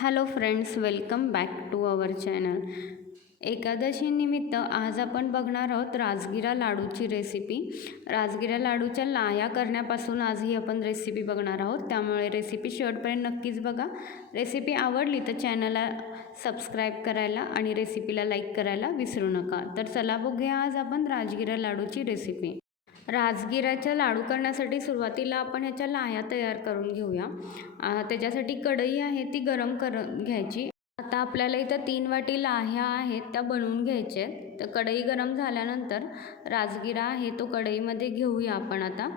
Hello friends welcome back to our channel. एकादशीनिमित्त आज आपण बघणार आहोत राजगिरा लाडूची रेसिपी. राजगिरा लाडूच्या लाया करण्यापासून आज ही आपण रेसिपी बघणार आहोत. त्यामुळे रेसिपी शेवटपर्यंत नक्कीच बघा. रेसिपी आवडली तर चॅनलला सबस्क्राईब करायला आणि रेसिपीला लाईक करायला विसरू नका. तर चला बघूया आज आपण राजगिरा लाडूची रेसिपी. राजगिराच्या लाडू करण्यासाठी सुरुवातीला आपण ह्याच्या लाह्या तयार करून घेऊया. त्याच्यासाठी कढई आहे ती गरम कर घ्यायची. आता आपल्याला इथं तीन वाटी लाह्या आहेत त्या बनवून घ्यायच्या आहेत. तर कढई गरम झाल्यानंतर राजगिरा आहे तो कढईमध्ये घेऊया आपण आता.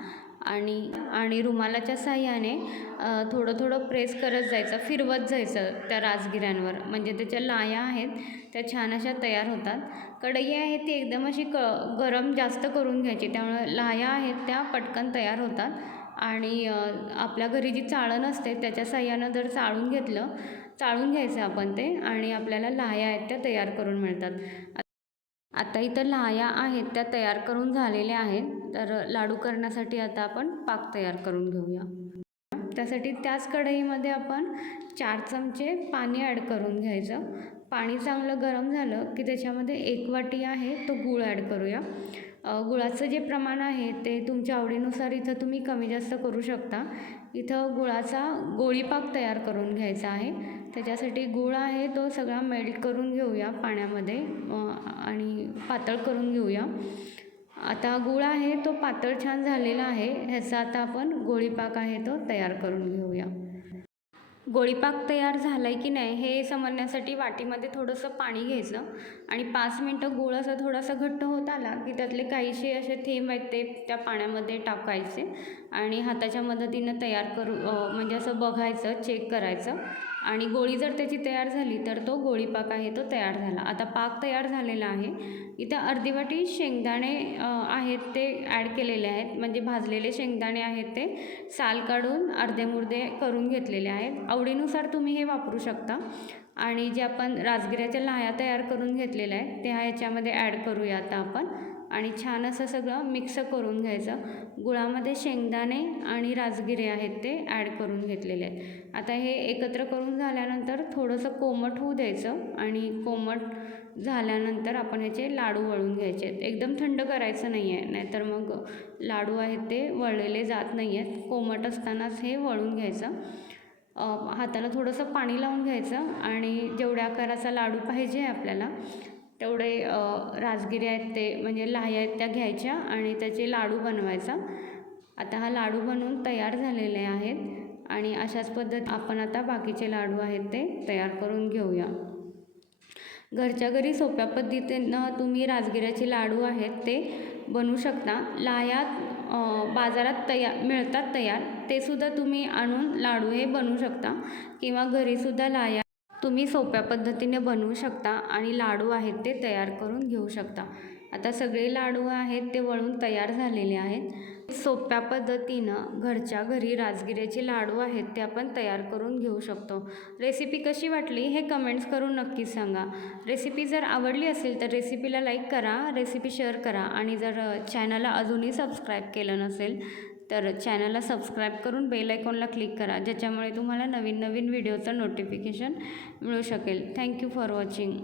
आणि आणि रुमालाच्या साह्याने थोडं थोडं प्रेस करत जायचं फिरवत जायचं त्या राजगिऱ्यांवर. म्हणजे त्याच्या लाया आहेत त्या छान अशा तयार होतात. कढई आहे ती एकदम अशी क गरम जास्त करून घ्यायची. त्यामुळे लाया आहेत त्या पटकन तयार होतात. आणि आपल्या घरी जी चाळण असते त्याच्या साह्यानं जर चाळून घेतलं चाळून घ्यायचं आपण ते आणि आपल्याला लाह्या आहेत त्या तयार करून मिळतात. आता इथं लाया आहेत त्या तयार करून झालेल्या आहेत. तर लाडू करण्यासाठी आता आपण पाक तयार करून घेऊया. त्यासाठी त्याच कढईमध्ये आपण चार चमचे पाणी ॲड करून घ्यायचं. पाणी चांगलं गरम झालं की त्याच्यामध्ये एक वाटी आहे तो गूळ ॲड करूया. गुळाचं जे प्रमाण आहे ते तुमच्या आवडीनुसार इथं तुम्ही कमी जास्त करू शकता. इथं गुळाचा गोळीपाक तयार करून घ्यायचा आहे. त्याच्यासाठी गूळ आहे तो सगळा मेल्ट करून घेऊया पाण्यामध्ये आणि पातळ करून घेऊया. आता गूळ आहे तो पातळ छान झालेला आहे. ह्याचा आता आपण गोळीपाक आहे तो तयार करून घेऊया. गोळीपाक तयार झाला आहे की नाही हे समजण्यासाठी वाटीमध्ये थोडंसं पाणी घ्यायचं आणि पाच मिनटं गोळ असा थोडासा घट्ट होत आला की त्यातले काहीसे असे थेंब आहेत ते त्या पाण्यामध्ये टाकायचे आणि हाताच्या मदतीनं तयार करू म्हणजे असं बघायचं चेक करायचं. आणि गोळी जर त्याची तयार झाली तर तो गोळीपाक आहे तो तयार झाला. आता पाक तयार झालेला आहे. इथं अर्धी वाटी शेंगदाणे आहेत ते ॲड केलेले आहेत. म्हणजे भाजलेले शेंगदाणे आहेत ते साल काढून अर्धे मुर्दे करून घेतलेले आहेत. आवडीनुसार तुम्ही हे वापरू शकता. आणि जे आपण राजगिऱ्याच्या लाह्या तयार करून घेतलेल्या आहेत त्या ह्याच्यामध्ये ॲड करूया आता आपण. आणि छान असं सगळं मिक्स करून घ्यायचं. गुळामध्ये शेंगदाणे आणि राजगिरे आहेत ते ॲड करून घेतलेले आहेत. आता हे एकत्र करून झाल्यानंतर थोडंसं कोमट होऊ द्यायचं आणि कोमट झाल्यानंतर आपण ह्याचे लाडू वळून घ्यायचे आहेत. एकदम थंड करायचं नाही आहे नाहीतर मग लाडू आहेत ते वळलेले जात नाही आहेत. कोमट असतानाच हे वळून घ्यायचं. हाताला थोडंसं पाणी लावून घ्यायचं आणि जेवढ्या आकाराचा लाडू पाहिजे आहे आपल्याला तेवढे राजगिरे आहेत ते म्हणजे लाह्या आहेत त्या घ्यायच्या आणि त्याचे लाडू बनवायचा. आता हा लाडू बनवून तयार झालेले आहेत आणि अशाच पद्धत आपण आता बाकीचे लाडू आहेत ते तयार करून घेऊया. घरच्या घरी सोप्या पद्धतीनं तुम्ही राजगिऱ्याचे लाडू आहेत ते बनवू शकता. लाह्यात बाजारात तयार मिळतात तयार. ते सुद्धा तुम्ही आणून लाडू हे बनवू शकता. किंवा घरीसुद्धा लाह्या तुम्ही सोप्या पद्धतीने बनवू शकता आणि लाडू आहेत ते तयार करून घेऊ शकता. आता सगळे लाडू आहेत ते वळून तयार झालेले आहेत. सोप्या पद्धतीनं घरच्या घरी राजगिऱ्याचे लाडू आहेत ते आपण तयार करून घेऊ शकतो. रेसिपी कशी वाटली हे कमेंट्स करून नक्कीच सांगा. रेसिपी जर आवडली असेल तर रेसिपीला लाईक करा रेसिपी शेअर करा आणि जर चॅनलला अजूनही सबस्क्राईब केलं नसेल तर चॅनलला सबस्क्राईब करून बेल आयकॉनला क्लिक करा ज्याच्यामुळे तुम्हाला नवीन नवीन व्हिडिओचं नोटिफिकेशन मिळू शकेल. Thank you for watching